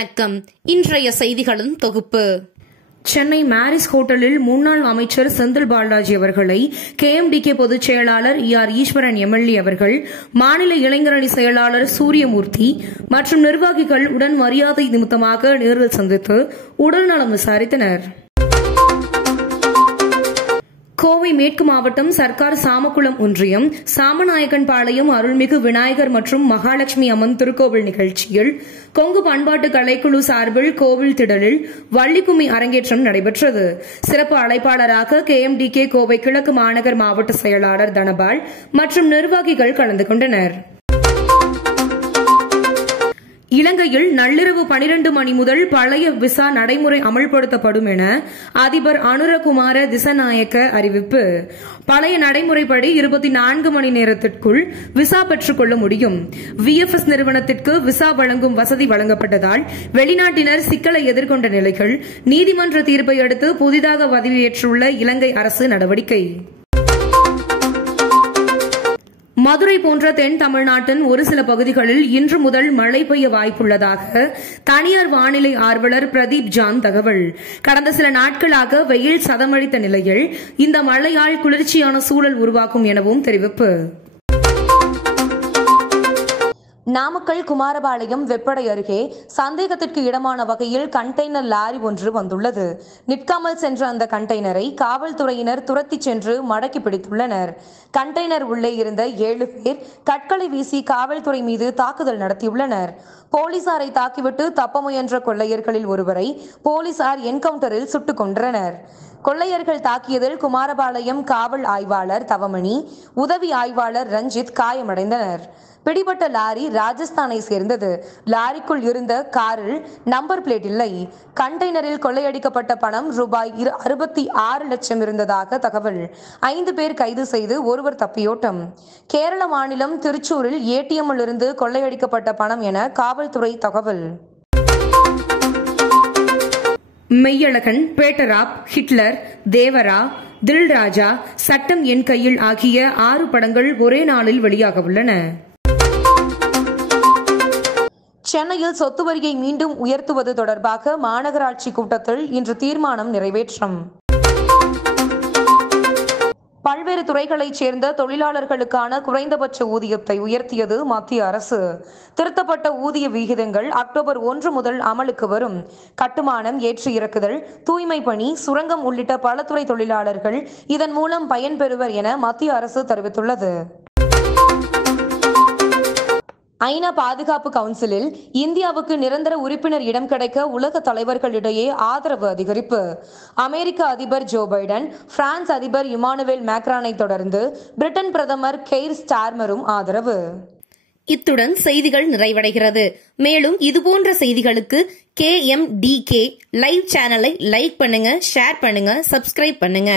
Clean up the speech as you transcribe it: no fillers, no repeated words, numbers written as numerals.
வணக்கம். இன்றைய செய்திகளின் தொகுப்பு. சென்னை மாரிஸ் ஹோட்டலில் முன்னாள் அமைச்சர் செந்தில் பாலாஜி அவர்களை KMDK பொதுச் செயலாளர் ER ஈஸ்வரன் MLA அவர்கள், மாநில இளைஞரணி செயலாளர் சூரியமூர்த்தி மற்றும் நிர்வாகிகள் உடன் மரியாதை நிமித்தமாக நேரில் சந்தித்து உடல்நலம் விசாரித்தனர். கோவை மேற்கு மாவட்டம் சர்க்கார் சாமக்குளம் ஒன்றியம் சாமநாயக்கன் பாளையம் அருள்மிகு விநாயகர் மற்றும் மகாலட்சுமி அம்மன் திருக்கோவில் நிகழ்ச்சியில் கொங்கு பண்பாட்டு கலைக்குழு சார்பில் கோவில் திடலில் வள்ளிக்கும்மி அரங்கேற்றம் நடைபெற்றது. சிறப்பு அழைப்பாளராக KMDK கோவை கிழக்கு மாநகர் மாவட்ட செயலாளர் தனபால் மற்றும் நிர்வாகிகள் கலந்து கொண்டனர். இலங்கையில் நள்ளிரவு 12 மணி முதல் பழைய விசா நடைமுறை அமல்படுத்தப்படும் என அதிபர் அனுரகுமார திசநாயக்க அறிவிப்பு. பழைய நடைமுறைப்படி 24 மணி நேரத்திற்குள் விசா பெற்றுக் கொள்ள முடியும். VFS நிறுவனத்திற்கு விசா வழங்கும் வசதி வழங்கப்பட்டதால் வெளிநாட்டினர் சிக்கலை எதிர்கொண்ட நிலையில் நீதிமன்ற தீர்ப்பை அடுத்து புதிதாக பதவியேற்றுள்ள இலங்கை அரசு நடவடிக்கை. மதுரை போன்ற தென் தமிழ்நாட்டின் ஒரு சில பகுதிகளில் இன்று முதல் மழை பெய்ய வாய்ப்புள்ளதாக தனியார் வானிலை ஆர்வலர் பிரதீப் ஜான் தகவல். கடந்த சில நாட்களாக வெயில் சதமழித்த நிலையில் இந்த மழையால் குளிர்ச்சியான சூழல் உருவாக்கும் எனவும் தெரிவிப்பு. நாமக்கல் குமாரபாளையம் வெப்படை அருகே சந்தேகத்திற்கு இடமான வகையில் கண்டெய்னர் லாரி ஒன்று வந்துள்ளது. நிற்காமல் சென்ற அந்த கண்டெய்னரை காவல்துறையினர் துரத்தி சென்று மடக்கி பிடித்துள்ளனர். கண்டெய்னர் உள்ளே இருந்த 7 பேர் கற்களை வீசி காவல்துறை மீது தாக்குதல் நடத்தியுள்ளனர். போலீசாரை தாக்கிவிட்டு தப்ப முயன்ற கொள்ளையர்களில் ஒருவரை போலீசார் என்கவுண்டரில் சுட்டுக் கொன்றனர். கொள்ளையர்கள் தாக்கியதில் குமாரபாளையம் காவல் ஆய்வாளர் தவமணி, உதவி ஆய்வாளர் ரஞ்சித் காயமடைந்தனர். பிடிபட்ட லாரி ராஜஸ்தானை சேர்ந்தது. லாரிக்குள் இருந்த காரில் நம்பர் பிளேட் இல்லை. கண்டெய்னரில் கொள்ளையடிக்கப்பட்ட பணம் ரூபாய் 66 லட்சம் இருந்ததாக தகவல். 5 பேர் கைது செய்து ஒருவர் தப்பியோட்டம். கேரள மாநிலம் திருச்சூரில் ATM-இல் இருந்து கொள்ளையடிக்கப்பட்ட பணம் என காவல்துறை தகவல். மெய்யழகன், பேட்டராப், ஹிட்லர், தேவரா, தில்ராஜா, சட்டம் என் கையில் ஆகிய 6 படங்கள் ஒரே நாளில் வெளியாக உள்ளன. சென்னையில் சொத்து வரியை மீண்டும் உயர்த்துவது தொடர்பாக மாநகராட்சி கூட்டத்தில் இன்று தீர்மானம் நிறைவேற்றம். பல்வேறு துறைகளைச் சேர்ந்த தொழிலாளர்களுக்கான குறைந்தபட்ச ஊதியத்தை உயர்த்தியது மத்திய அரசு. திருத்தப்பட்ட ஊதிய விகிதங்கள் அக்டோபர் 1 முதல் அமலுக்கு வரும். கட்டுமானம், ஏற்றி இறக்குதல், தூய்மை பணி, சுரங்கம் உள்ளிட்ட பல துறை தொழிலாளர்கள் இதன் மூலம் பயன்பெறுவர் என மத்திய அரசு தெரிவித்துள்ளது. ஐநா பாதுகாப்பு கவுன்சிலில் இந்தியாவுக்கு நிரந்தர உறுப்பினர் இடம் கிடைக்க உலக தலைவர்களிடையே ஆதரவு அதிகரிப்பு. அமெரிக்க அதிபர் ஜோ பைடன், பிரான்ஸ் அதிபர் இமானுவேல் மேக்ரானை தொடர்ந்து பிரிட்டன் பிரதமர் கெய்ர் ஸ்டார்மரும் ஆதரவு. இத்துடன் செய்திகள் நிறைவடைகிறது. மேலும் இதுபோன்ற செய்திகளுக்கு KMDK லைவ் சேனலை லைக் பண்ணுங்க, ஷேர் பண்ணுங்க, சப்ஸ்கிரைப் பண்ணுங்க.